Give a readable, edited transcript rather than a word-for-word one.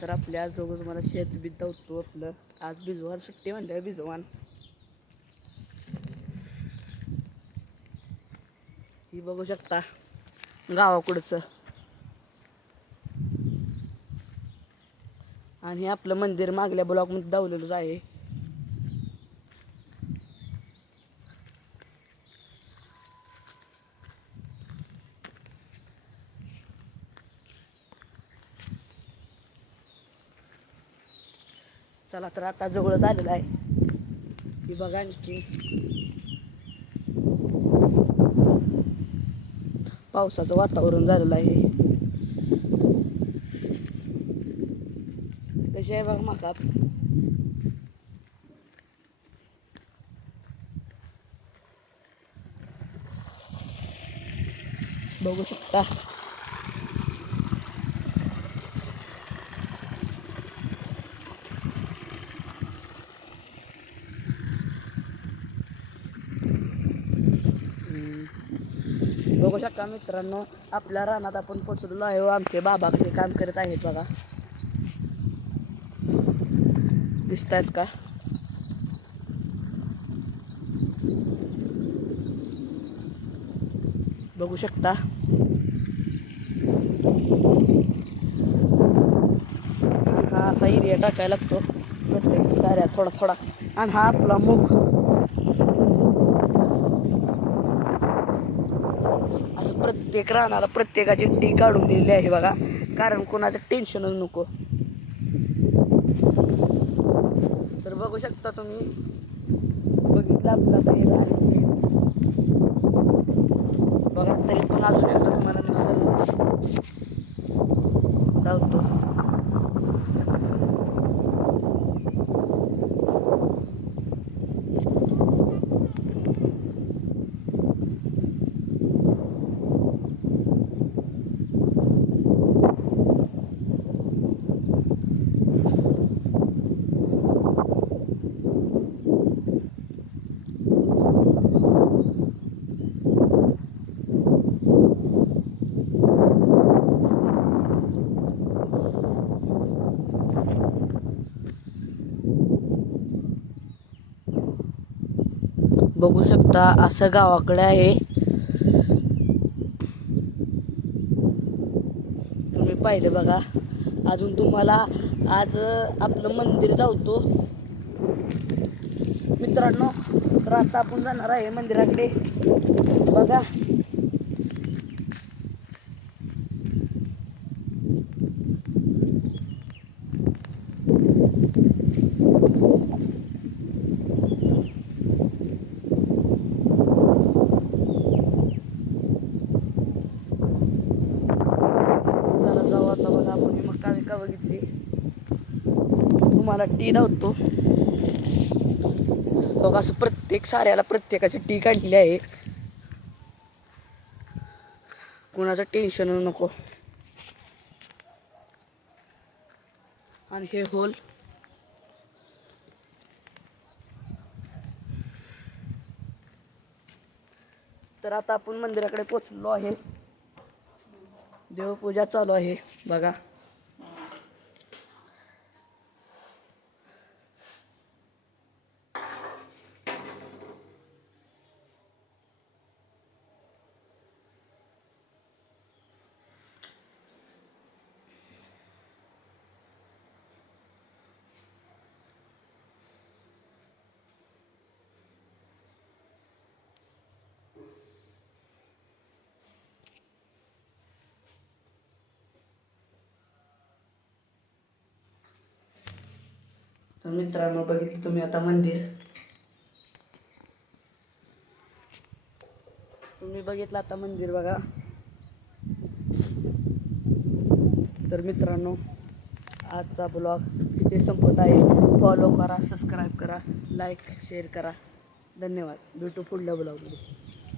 तर आपल्या आज दोघं तुम्हाला शेत बी धावतो आपलं. आज बिजवान सुट्टी म्हणल्यावर बिजवान ही बघू शकता गावाकडचं. आणि हे आपलं मंदिर मागल्या ब्लॉकमध्ये धावलेलंच आहे. चला तर आता जवळच आलेलं आहे. ही बघा आणखी पावसाचं वातावरण झालेलं आहे. कशी आहे बघा माका बघू शकता. बघू शकता मित्रांनो, आपल्या रानात आपण पोचलेलो आहे. आमचे बाबा काही काम करत आहेत बघा, दिसत आहेत का? बघू शकता. हा असा एरिया टाकायला लागतो प्रत्येक साऱ्या थोडा थोडा. आणि हा आपला मूग असं प्रत्येक रानाला प्रत्येकाची टी काढून दिलेली आहे बघा, कारण कोणाचं टेन्शनच नको. तर बघू शकता तुम्ही, बघितलं आपला तरी बघा. तरी पण अजून एकदा तुम्हाला निसर्ग धावतो. बघू शकता असं गावाकडे आहे. तुम्ही पाहिलं बघा. अजून तुम्हाला आज आपलं मंदिर धावतो मित्रांनो. तर आता आपण जाणार आहे मंदिराकडे बघा. आपण मका विका बघितली, तुम्हाला टी धावतो बघा. असं प्रत्येक साऱ्याला प्रत्येकाची टी काढलेली आहे, कोणाचं टेन्शन नको. आणि हे होल तर आता आपण मंदिराकडे पोचलो आहे. देवपूजा चालू आहे बघा. तर मित्रांनो बघितलं तुम्ही आता मंदिर, तुम्ही बघितलं आता मंदिर बघा. तर मित्रांनो आजचा ब्लॉग इथे संपत आहे. फॉलो करा, सबस्क्राईब करा, लाईक शेअर करा. धन्यवाद. भेटू पुढल्या ब्लॉगमध्ये.